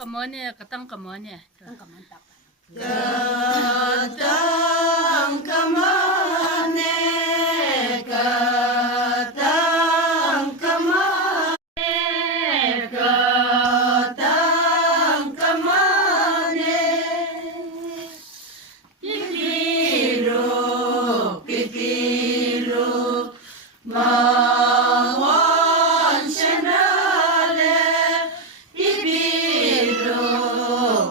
kamonnya, katang kamonnya. Ang kamantak. Katang kamane, katang kamane, katang kamane. Kikiro, kikiro, mawan senale. Kikiro,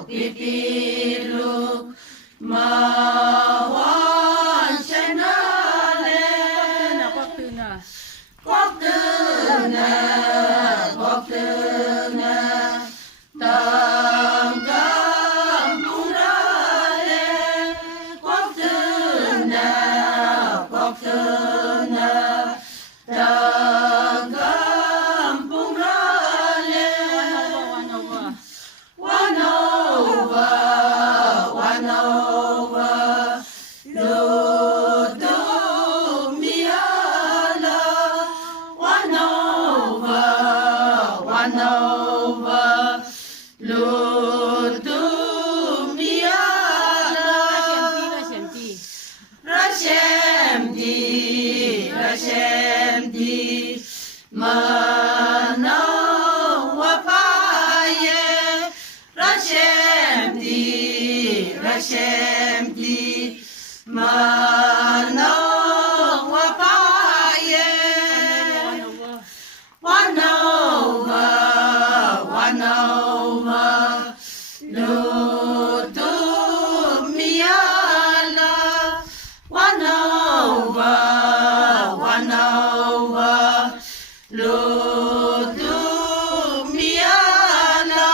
kikiro, mawan senale. Kwak-tuna. Kwak-tuna, kwak-tuna, tanggam purale. Kwak-tuna, kwak-tuna, tanggam purale. Wanawa. Wanova, Ludumiala. Wanova, Ludumiala. Rashemdi, Manawa paye. Rashemdi, Manawa paye. Wanova, Ludumiala. Wanova, Ludumiala.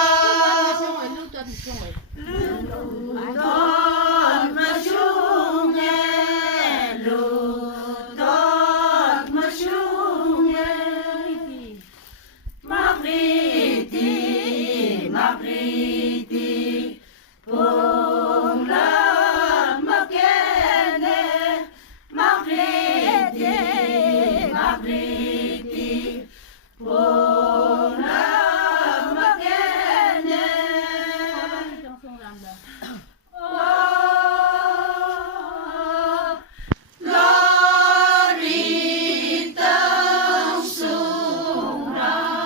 Ludon masyunge, ludon masyunge. Magriti, pula makene. Magriti, pula makene. Loritang sumramra.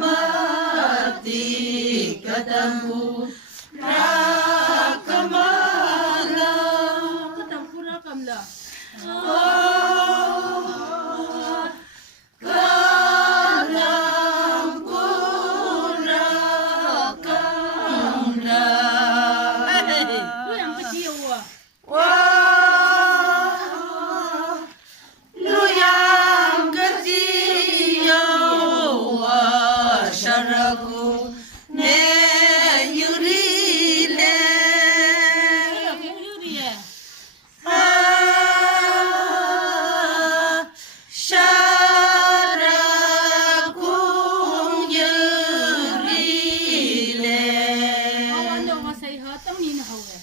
Mati ketemu rakamala. Katampura kamla. Itu yang kecil wah. Luyang ketiyo syaraku ne yurile. Yuri ya. Syaraku yurile. Awan dong masay hatang ninahaw eh.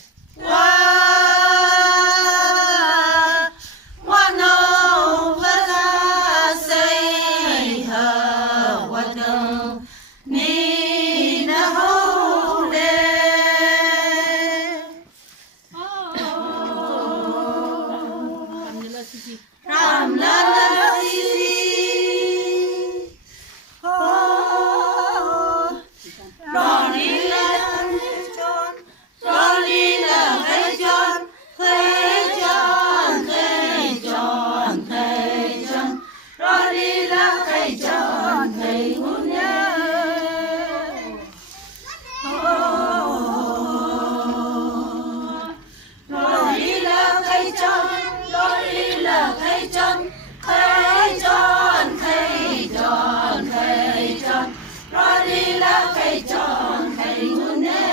Wanova sayha wadang ninahole. Kamila sisi. Ramlala sisi, Ronila John, Ronila hey John, Ronila hey John, hey Hunye. Ronila hey John, Ronila hey John, hey John, Ronila hey John, hey Hunye.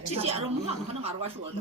Cici ada muhang, mana ngaruh asal.